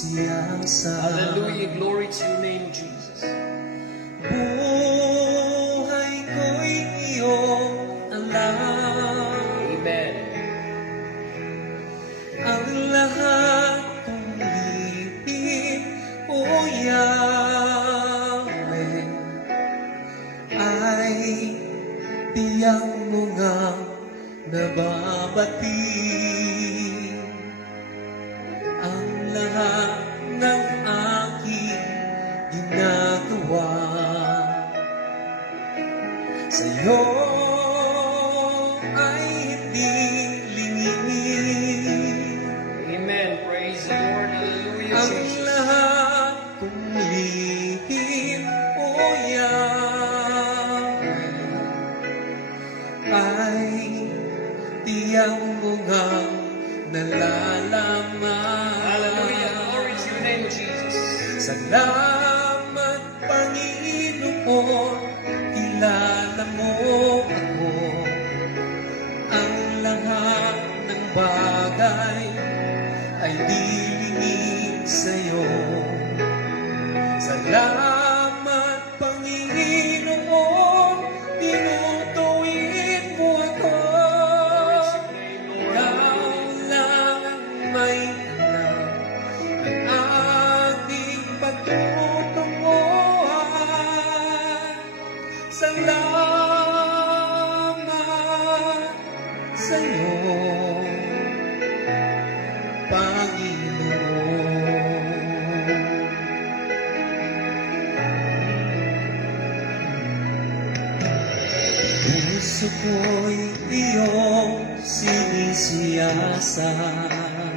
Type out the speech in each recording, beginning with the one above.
sinisiyasa. Hallelujah. Glory to your name, Jesus. Buhay ko'y iyong alam. Amen. Ang lahat kong lihim, O Yahweh, ay tiyak mo ngang nababati. Ang lahat ng aking ginagawa sa'yo ay hindi lingid. Amen. Praise the Lord. Hallelujah, Ang Jesus. lahat kong lihim, O Yahweh, ay tiyak mo ngang nalalaman. Hallelujah. Glory to your name, Jesus. Salamat, Panginoon, kilala mo ako. Ang lahat ng bagay ay dilingid sa'yo. Salamat, Panginoon, tinutuwid mo ako. Ikaw lang ang may alam ng aking pagtutunguhan. Salamat sa'yo, Panginoon. Puso ko'y iyong sinisiyasa.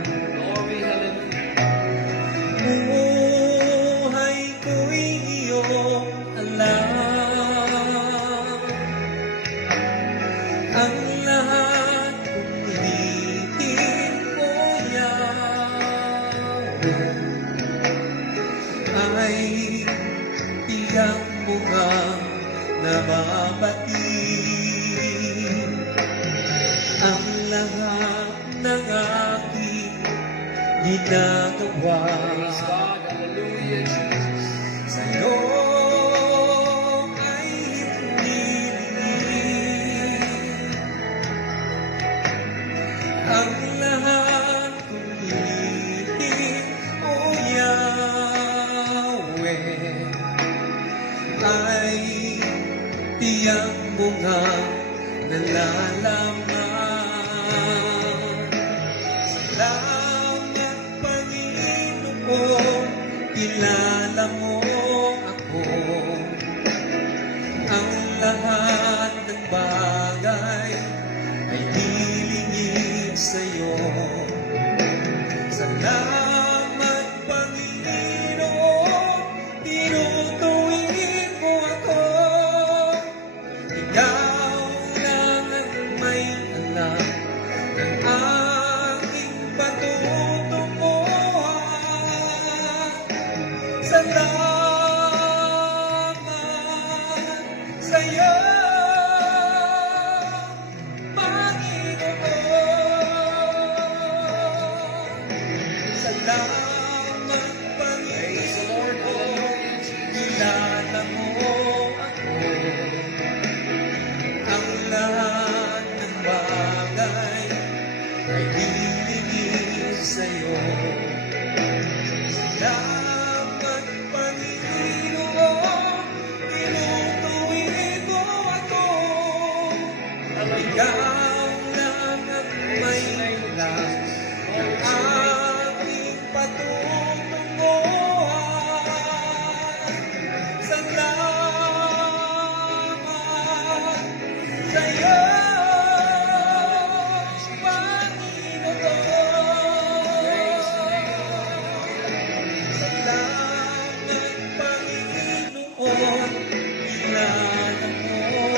Glory. Hallelujah. Buhay ko'y iyong alam. Ang lahat kong lihim, O Yahweh, ay tiyak mo ngang nababati. Ang lahat ng aking ginagawa Praise God. Hallelujah, Jesus. sa'yo ay hindi lingid. Ang lahat kong lihim, O Yahweh, ay tiyak mo ngang nalalaman. Salamat, Panginoon, kilala mo ako. Ang lahat ng bagay ay dilingid sa'yo. Salamat, Panginoon, tinutuwid mo ako. Ikaw lang ang may alam ng aking patutunguhan. Salamat sa'yo, Panginoon. Salamat, Praise the Lord. Panginoon, Hallelujah, Jesus. kilala mo ako. Ang lahat ng bagay ay dilingid sa'yo. Salamat, Panginoon, tinutuwid mo ako. Ikaw lang ang may alam ng aking patutunguhan. Salamat sa'yo, Panginoon. Salamat, Panginoon, kilala mo ako.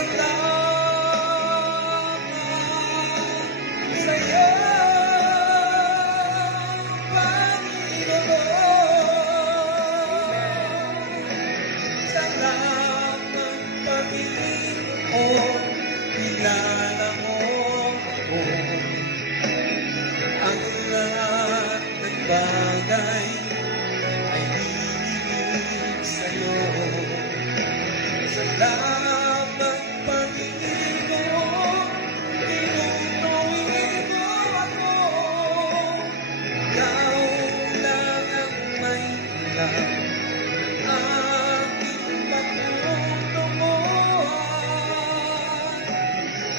Salamat sa'yo, Panginoon. Salamat, Panginoon, kilala mo ako. Ang lahat ng bagay ay hihigit sa'yo. Salamat, Panginoon, tinutuwid mo ako. Ikaw lang ang may alam ng aking pagtutunguhan.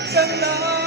Salamat,